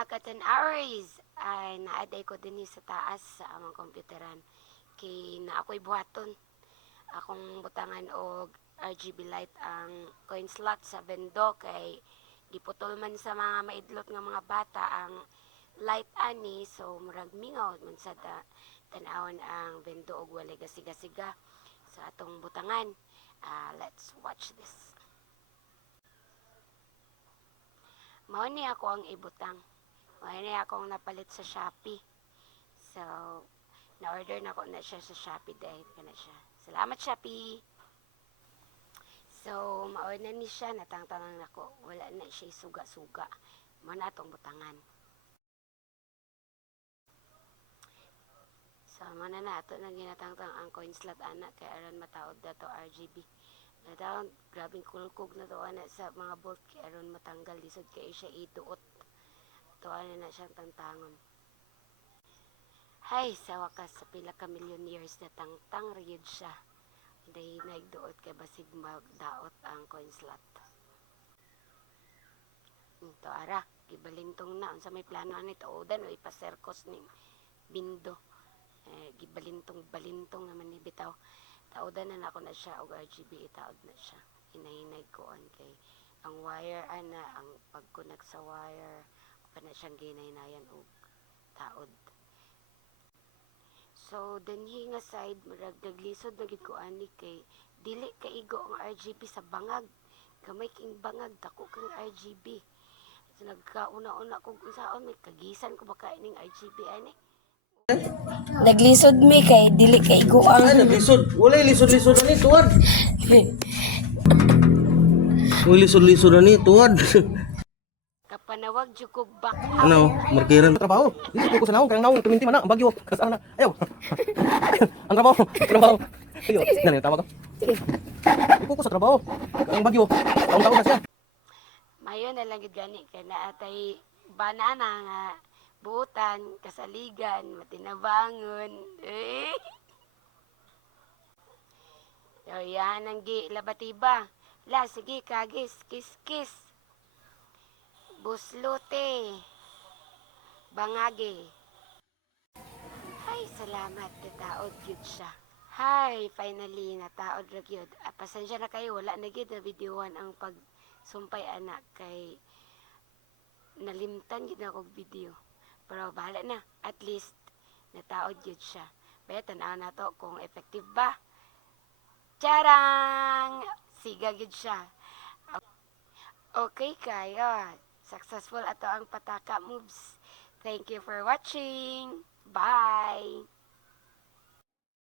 mga katan-hours ay naaday ko din sa taas sa amang komputeran. Kay na ako'y buhaton. Akong butangan og RGB light ang coin slot sa bendo kay giputol man sa mga maidlot nga mga bata ang light ani, so murag mingaw man sa tanawon ang bendo og walay gasiga-siga sa atong butangan. Let's watch this. Mao ni ako ang ibutang. Mao ni akong napalit sa Shopee. So, na-order na ko na siya sa Shopee dahil ka na siya. Salamat, Shopee! So, ma-order ni siya, natangtangan ako. Wala na siya suga-suga. Mao na atong butangan. So, mao na ato nang ginatangtang ang coin slot anak kay aron mataod dato RGB. Natawag, grabing kulkog na to na sa mga bolt kay aron matanggal lisod kay siya ituot. To na siyang tangtangon. Hay, sa wakas sa pila ka million years na tangtang riyod siya. Dahil naigduot kay basig magdaot ang coin slot. Ito ara, gibalintong na. Unsa may plano nito, udan o ipaserkos ni bindo. Gibalintong naman ni bitaw. Taudan na ako na siya og RGB, itaod na siya. Hinahinay koan kay ang wire ana, ang pagconnect sa wire, pa na siyang ginahinayan og taod. So, dinhi nga side, murag naglisod na gid ko ani kay dili kaigo ang RGB sa bangag. Gamay king bangag, dako kang RGB. So, nagkauna-una kog unsaon may kagisan ko baka ining RGB ani. Naglisod mi kay dili kaigo ang Ay, naglisod. Wala lisod-lisod na ni, tuwad. Wala lisod-lisod na ni, tuwad. kapanawag jud kog back. Ano, markiran. Trabaho. Dito ko sa naong, kanang naong, tuminti man na, ang bagyo. Kasaan na, ayaw. Ang trabaho. Ayaw, yan, tama to. Dito ko sa trabaho, ang bagyo. Taong-taon na siya. Mayo na lang gid gani kay naatay banana nga buutan, kasaligan, matinabangon. So, yan ang labatiba. La, sige, kagis, kiss. Buslote. Bangage. Ay, salamat. Nataod yun siya. Hi, finally, nataod ra gyud. Pasensya na kayo, wala na gyud na videoan ang pagsumpay anak kay nalimtan gyud ako video. Pero bahala na, at least nataod gyud siya. Pero tanaw na to kung effective ba. Charang! Siga gyud siya. Okay kayo. Successful ato ang pataka moves. Thank you for watching. Bye!